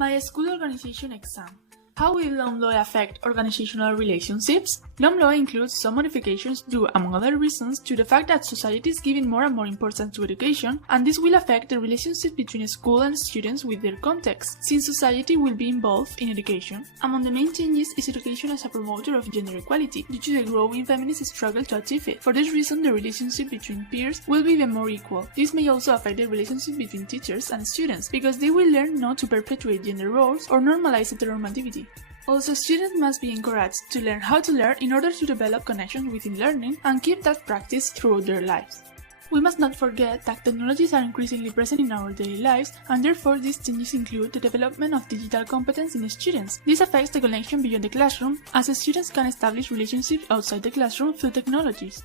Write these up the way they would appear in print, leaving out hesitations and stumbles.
My school organization exam. How will LOMLOE affect organizational relationships? LOMLOE includes some modifications due, among other reasons, to the fact that society is giving more and more importance to education, and this will affect the relationship between school and students with their context, since society will be involved in education. Among the main changes is education as a promoter of gender equality, due to the growing feminist struggle to achieve it. For this reason, the relationship between peers will be even more equal. This may also affect the relationship between teachers and students, because they will learn not to perpetuate gender roles or normalize heteronormativity. Also, students must be encouraged to learn how to learn in order to develop connections within learning and keep that practice throughout their lives. We must not forget that technologies are increasingly present in our daily lives, and therefore these changes include the development of digital competence in students. This affects the connection beyond the classroom, as students can establish relationships outside the classroom through technologies.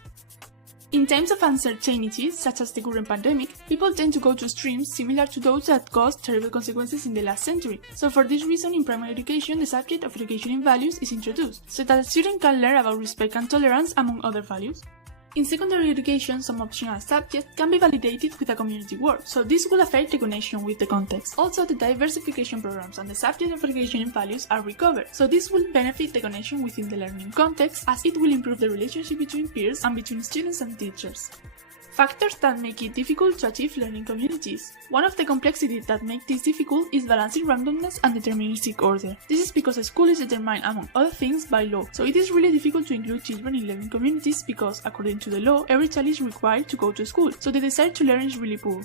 In times of uncertainty, such as the current pandemic, people tend to go to extremes similar to those that caused terrible consequences in the last century. So for this reason, in primary education, the subject of education in values is introduced, so that a student can learn about respect and tolerance, among other values. In secondary education, some optional subjects can be validated with a community work, so this will affect the connection with the context. Also, the diversification programs and the subject of education in values are recovered, so this will benefit the connection within the learning context, as it will improve the relationship between peers and between students and teachers. Factors that make it difficult to achieve learning communities. One of the complexities that make this difficult is balancing randomness and deterministic order. This is because a school is determined, among other things, by law, so it is really difficult to include children in learning communities because, according to the law, every child is required to go to school, so the desire to learn is really poor.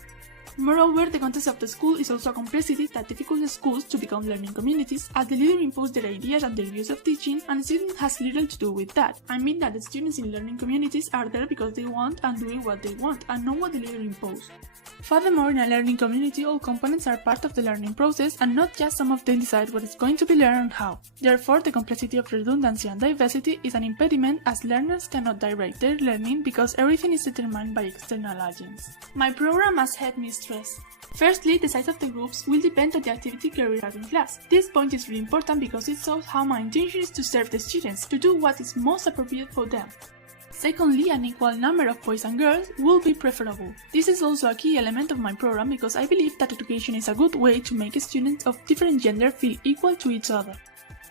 Moreover, the context of the school is also a complexity that difficult schools to become learning communities, as the leader imposes their ideas and their views of teaching, and the student has little to do with that. I mean that the students in learning communities are there because they want and doing what they want, and not what the leader imposes. Furthermore, in a learning community, all components are part of the learning process, and not just some of them decide what is going to be learned and how. Therefore, the complexity of redundancy and diversity is an impediment, as learners cannot direct their learning because everything is determined by external agents. My program as headmistress. Firstly, the size of the groups will depend on the activity carried out in class. This point is really important because it shows how my intention is to serve the students, to do what is most appropriate for them. Secondly, an equal number of boys and girls will be preferable. This is also a key element of my program because I believe that education is a good way to make students of different gender feel equal to each other.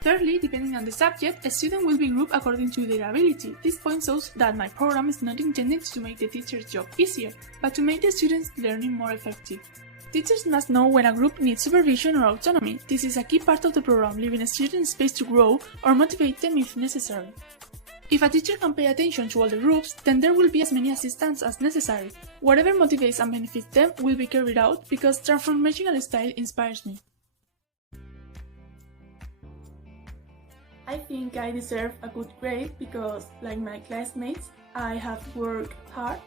Thirdly, depending on the subject, a student will be grouped according to their ability. This point shows that my program is not intended to make the teacher's job easier, but to make the students' learning more effective. Teachers must know when a group needs supervision or autonomy. This is a key part of the program, leaving students space to grow or motivate them if necessary. If a teacher can pay attention to all the groups, then there will be as many assistants as necessary. Whatever motivates and benefits them will be carried out because transformational style inspires me. I think I deserve a good grade because, like my classmates, I have worked hard,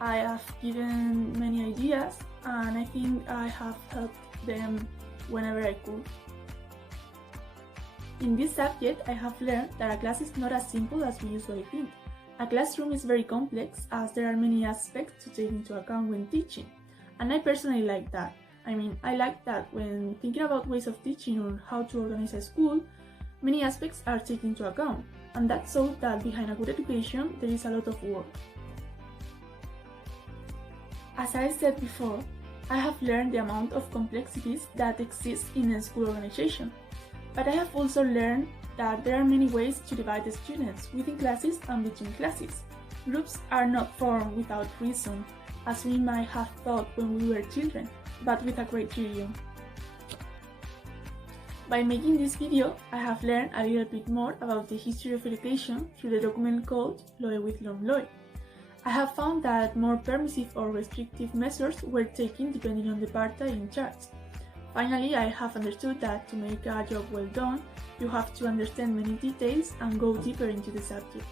I have given many ideas, and I think I have helped them whenever I could. In this subject, I have learned that a class is not as simple as we usually think. A classroom is very complex as there are many aspects to take into account when teaching, and I personally like that. I like that when thinking about ways of teaching or how to organize a school, many aspects are taken into account, and that shows that behind a good education there is a lot of work. As I said before, I have learned the amount of complexities that exist in a school organization. But I have also learned that there are many ways to divide the students within classes and between classes. Groups are not formed without reason, as we might have thought when we were children, but with a criterion. By making this video, I have learned a little bit more about the history of education through the document called LOE with LOMLOE. I have found that more permissive or restrictive measures were taken depending on the party in charge. Finally, I have understood that to make a job well done, you have to understand many details and go deeper into the subject.